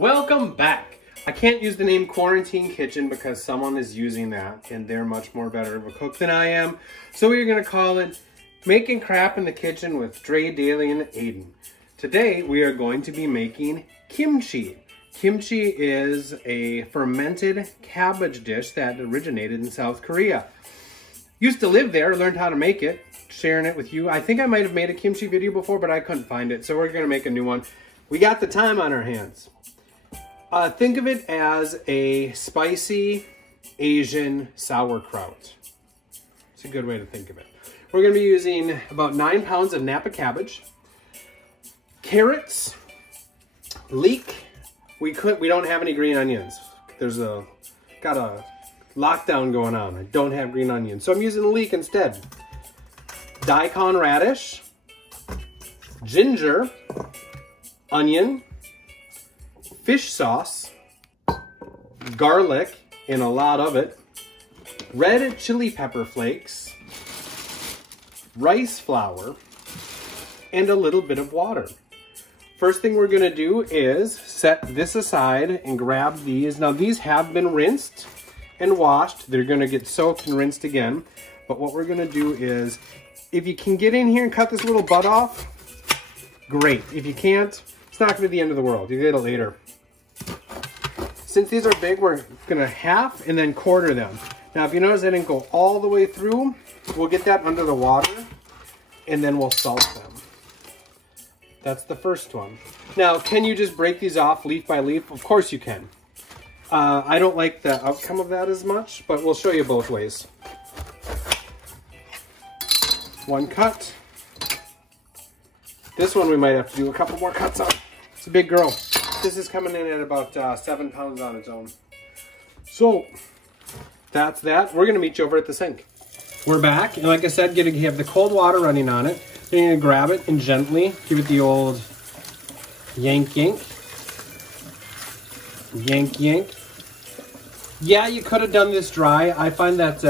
Welcome back. I can't use the name Quarantine Kitchen because someone is using that and they're much more better of a cook than I am. So we're gonna call it Making Crap in the Kitchen with Dre, Daly, and Aiden. Today we are going to be making kimchi. Kimchi is a fermented cabbage dish that originated in South Korea. Used to live there, learned how to make it, sharing it with you. I think I might have made a kimchi video before, but I couldn't find it, so we're gonna make a new one. We got the time on our hands. Think of it as a spicy Asian sauerkraut. It's a good way to think of it. We're going to be using about 9 pounds of Napa cabbage, carrots, leek. We don't have any green onions. Got a lockdown going on. I don't have green onions, so I'm using leek instead. Daikon radish, ginger, onion, fish sauce, garlic, and a lot of it, red chili pepper flakes, rice flour, and a little bit of water. First thing we're gonna do is set this aside and grab these. Now these have been rinsed and washed. They're gonna get soaked and rinsed again. But what we're gonna do is, if you can get in here and cut this little butt off, great. If you can't, it's not gonna be the end of the world. You get it later. Since these are big, we're gonna half and then quarter them. Now, if you notice I didn't go all the way through, we'll get that under the water and then we'll salt them. That's the first one. Now, can you just break these off leaf by leaf? Of course you can. I don't like the outcome of that as much, but we'll show you both ways. One cut. This one we might have to do a couple more cuts on. It's a big girl. This is coming in at about 7 pounds on its own. So that's that. We're gonna meet you over at the sink. We're back, and like I said, you have the cold water running on it. Then you're gonna grab it and gently give it the old yank, yank. Yank, yank. Yeah, you could have done this dry. I find that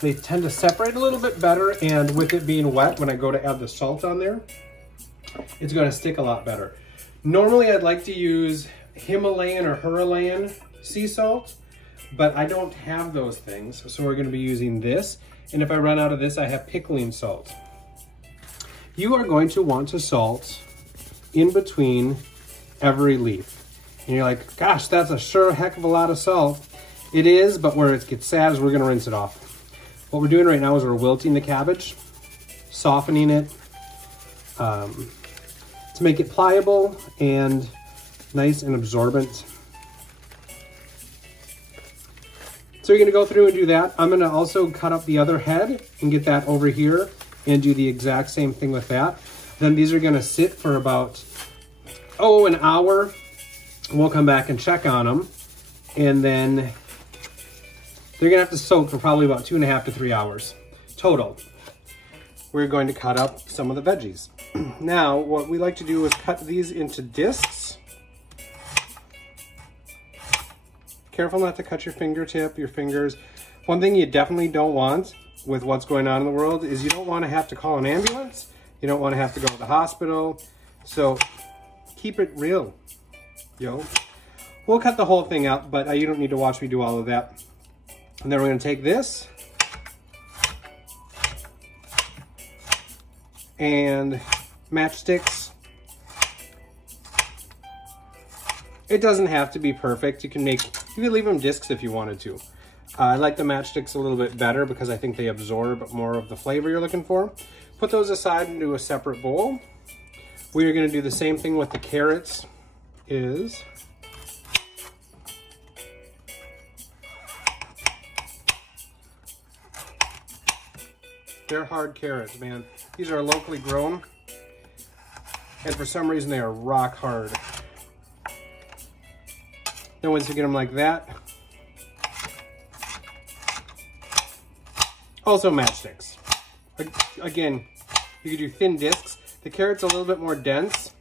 they tend to separate a little bit better, and with it being wet, when I go to add the salt on there, it's gonna stick a lot better. Normally, I'd like to use Himalayan or Himalayan sea salt, but I don't have those things, so we're gonna be using this. And if I run out of this, I have pickling salt. You are going to want to salt in between every leaf. And you're like, gosh, that's a sure heck of a lot of salt. It is, but where it gets sad is we're gonna rinse it off. What we're doing right now is we're wilting the cabbage, softening it, to make it pliable and nice and absorbent. So you're gonna go through and do that. I'm gonna also cut up the other head and get that over here and do the exact same thing with that. Then these are gonna sit for about, an hour. We'll come back and check on them. And then they're gonna have to soak for probably about 2.5 to 3 hours total. We're going to cut up some of the veggies. Now, what we like to do is cut these into discs. Careful not to cut your fingertip, your fingers. One thing you definitely don't want with what's going on in the world is you don't want to have to call an ambulance. You don't want to have to go to the hospital. So keep it real, yo. We'll cut the whole thing up, but you don't need to watch me do all of that. And then we're gonna take this and matchsticks. It doesn't have to be perfect. You can leave them discs if you wanted to. I like the matchsticks a little bit better because I think they absorb more of the flavor you're looking for. Put those aside into a separate bowl. We are gonna do the same thing with the carrots. They're hard carrots, man. These are locally grown, and for some reason they are rock hard. Then once you get them like that, also matchsticks. Again, you could do thin discs. The carrot's a little bit more dense,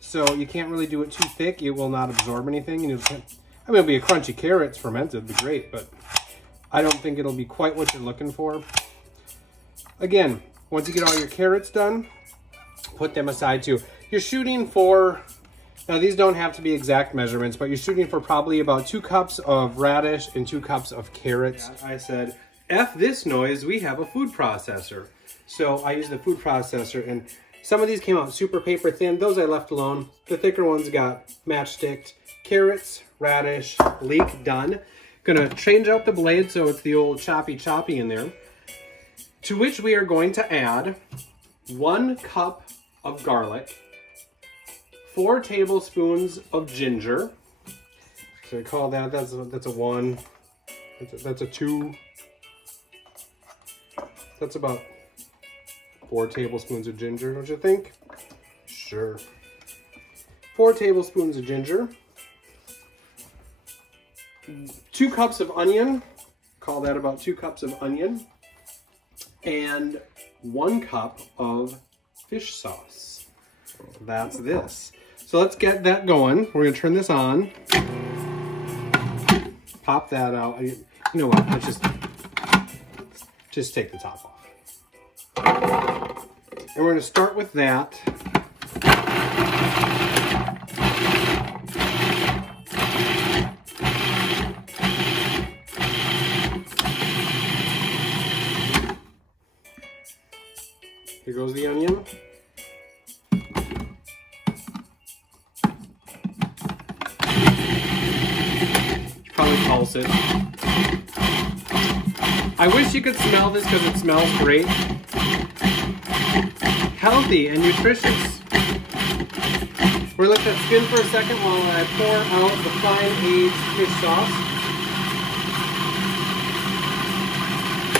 so you can't really do it too thick. It will not absorb anything. It'll be a crunchy carrot. It's fermented, it'd be great, but I don't think it'll be quite what you're looking for. Again, once you get all your carrots done, put them aside too. You're shooting for Now these don't have to be exact measurements, but you're shooting for probably about 2 cups of radish and 2 cups of carrots. I said, F this noise, we have a food processor. So I used the food processor, and some of these came out super paper thin. Those I left alone. The thicker ones got matchsticked. Carrots, radish, leek done. Gonna change out the blade so it's the old choppy in there. To which we are going to add 1 cup of garlic, 4 tablespoons of ginger. So I call that, that's a 1, that's a 2. That's about 4 tablespoons of ginger, don't you think? Sure. 4 tablespoons of ginger. 2 cups of onion. Call that about 2 cups of onion. And 1 cup of fish sauce. That's this. So let's get that going. We're gonna turn this on. Pop that out. You know what, let's just take the top off. And we're going to start with that. Here goes the onion. Probably pulse it. I wish you could smell this because it smells great. Healthy and nutritious. We're going to let that spin for a second while I pour out the fine aged fish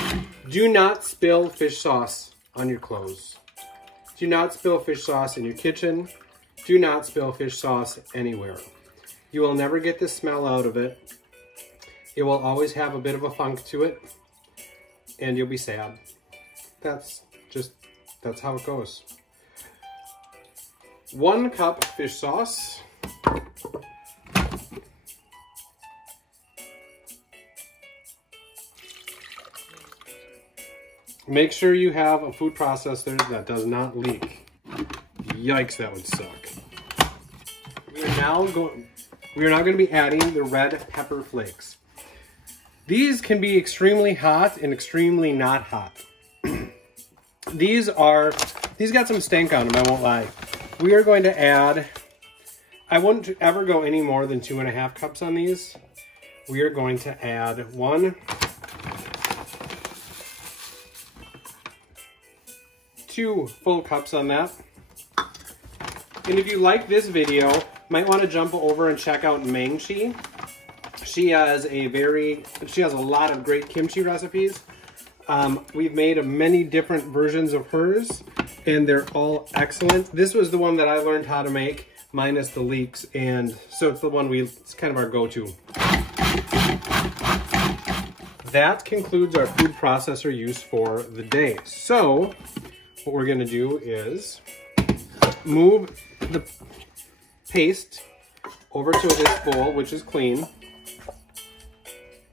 sauce. Do not spill fish sauce on your clothes. Do not spill fish sauce in your kitchen. Do not spill fish sauce anywhere. You will never get the smell out of it. It will always have a bit of a funk to it, and you'll be sad. That's how it goes. 1 cup fish sauce. Make sure you have a food processor that does not leak. Yikes, that would suck. We are now going to be adding the red pepper flakes. These can be extremely hot and extremely not hot. These got some stank on them, I won't lie. We are going to add, I wouldn't ever go any more than 2.5 cups on these. We are going to add 2 full cups on that. And if you like this video, might want to jump over and check out Kimchi. She has a lot of great kimchi recipes. We've made many different versions of hers, and they're all excellent. This was the one that I learned how to make, minus the leeks, and so it's the one it's kind of our go-to. That concludes our food processor use for the day. So, what we're gonna do is move the paste over to this bowl, which is clean.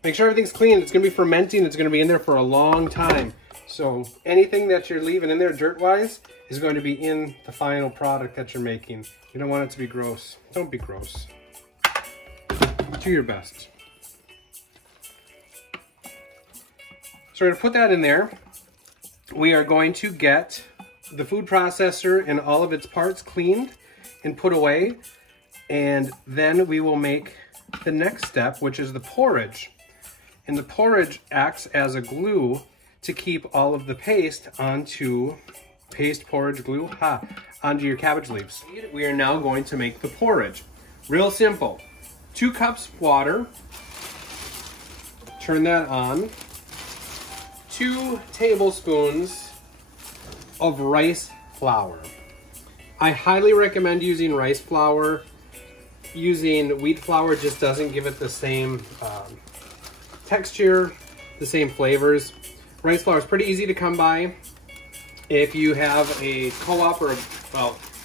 Make sure everything's clean. It's going to be fermenting. It's going to be in there for a long time. So anything that you're leaving in there dirt-wise is going to be in the final product that you're making. You don't want it to be gross. Don't be gross. Do your best. So we're going to put that in there. We are going to get the food processor and all of its parts cleaned and put away. And then we will make the next step, which is the porridge. And the porridge acts as a glue to keep all of the paste onto onto your cabbage leaves. We are now going to make the porridge. Real simple. 2 cups water. Turn that on. 2 tablespoons of rice flour. I highly recommend using rice flour. Using wheat flour just doesn't give it the same texture, the same flavors. Rice flour is pretty easy to come by. If you have a co-op or,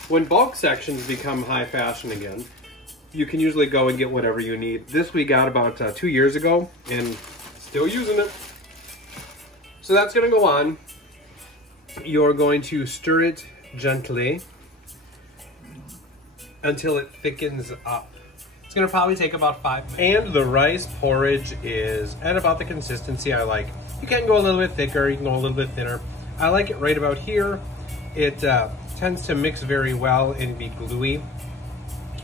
when bulk sections become high fashion again, you can usually go and get whatever you need. This we got about 2 years ago and still using it. So that's gonna go on. You're going to stir it gently. until it thickens up. It's gonna probably take about 5 minutes. And the rice porridge is at about the consistency I like. You can go a little bit thicker, you can go a little bit thinner. I like it right about here. It tends to mix very well and be gluey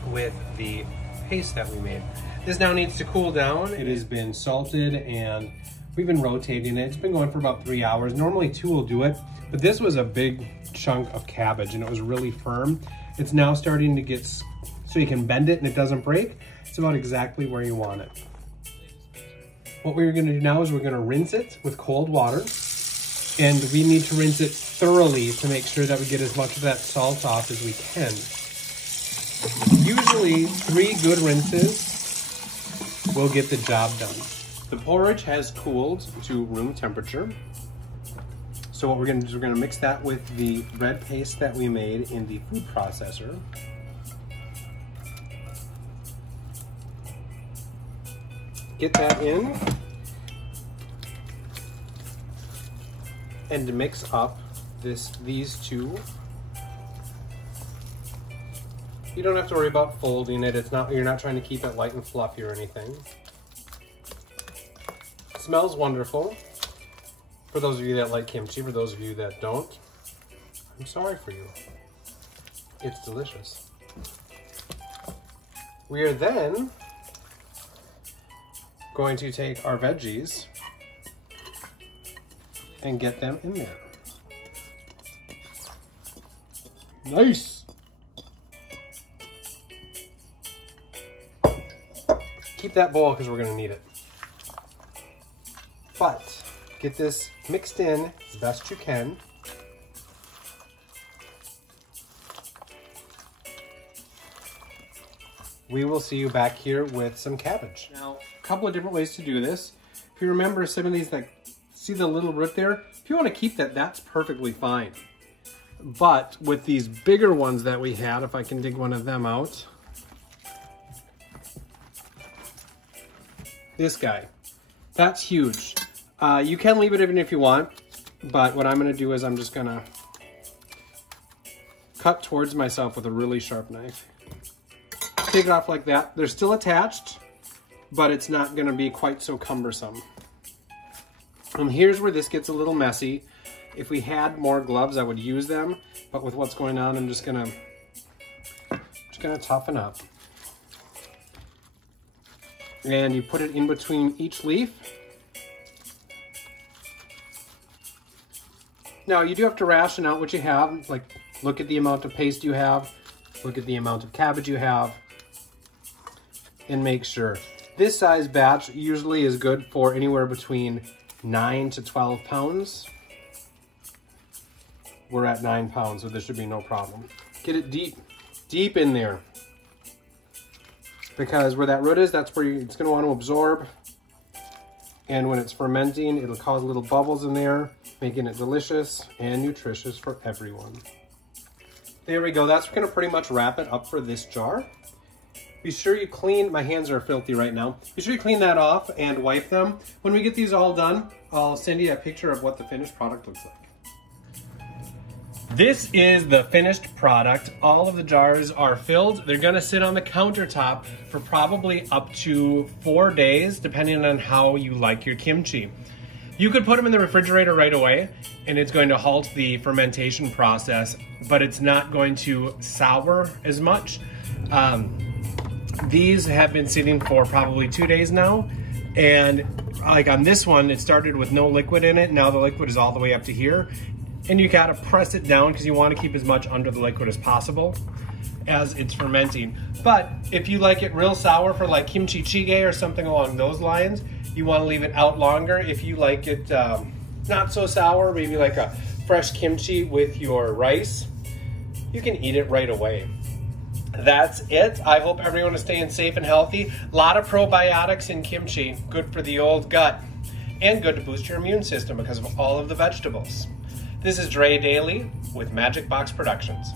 with the paste that we made. This now needs to cool down. It has been salted and we've been rotating it. It's been going for about 3 hours. Normally 2 will do it, but this was a big chunk of cabbage and it was really firm. It's now starting to get, so you can bend it and it doesn't break. It's about exactly where you want it. What we're gonna do now is we're gonna rinse it with cold water, and we need to rinse it thoroughly to make sure that we get as much of that salt off as we can. Usually 3 good rinses will get the job done. The porridge has cooled to room temperature. So what we're gonna do is we're gonna mix that with the red paste that we made in the food processor. Get that in. And to mix up these two. You don't have to worry about folding it. You're not trying to keep it light and fluffy or anything. It smells wonderful. For those of you that like kimchi, for those of you that don't, I'm sorry for you. It's delicious. We are then going to take our veggies and get them in there. Nice. Keep that bowl because we're gonna need it. But get this mixed in as best you can. We will see you back here with some cabbage. Now, a couple of different ways to do this. If you remember some of these, like, see the little root there? If you want to keep that, that's perfectly fine. But with these bigger ones that we had, if I can dig one of them out. This guy, that's huge. You can leave it even if you want, but what I'm gonna do is I'm just gonna cut towards myself with a really sharp knife. Take it off like that. They're still attached, but it's not gonna be quite so cumbersome. And here's where this gets a little messy. If we had more gloves, I would use them, but with what's going on, I'm just gonna toughen up. And you put it in between each leaf. Now you do have to ration out what you have, like look at the amount of paste you have, look at the amount of cabbage you have, and make sure. This size batch usually is good for anywhere between 9 to 12 pounds. We're at 9 pounds, so this should be no problem. Get it deep in there. Because where that root is, that's where it's gonna want to absorb. And when it's fermenting, it'll cause little bubbles in there, making it delicious and nutritious for everyone. There we go, that's gonna pretty much wrap it up for this jar. Be sure you clean, my hands are filthy right now. Be sure you clean that off and wipe them. When we get these all done, I'll send you a picture of what the finished product looks like. This is the finished product. All of the jars are filled. They're gonna sit on the countertop for probably up to 4 days, depending on how you like your kimchi. You could put them in the refrigerator right away, and it's going to halt the fermentation process, but it's not going to sour as much. These have been sitting for probably 2 days now, and like on this one, it started with no liquid in it. Now the liquid is all the way up to here. And you gotta press it down because you want to keep as much under the liquid as possible as it's fermenting. But if you like it real sour for like kimchi jjigae or something along those lines, you want to leave it out longer. If you like it not so sour, maybe like a fresh kimchi with your rice, you can eat it right away. That's it. I hope everyone is staying safe and healthy. A lot of probiotics in kimchi, good for the old gut, and good to boost your immune system because of all of the vegetables. This is Dre Daily with Magic Box Productions.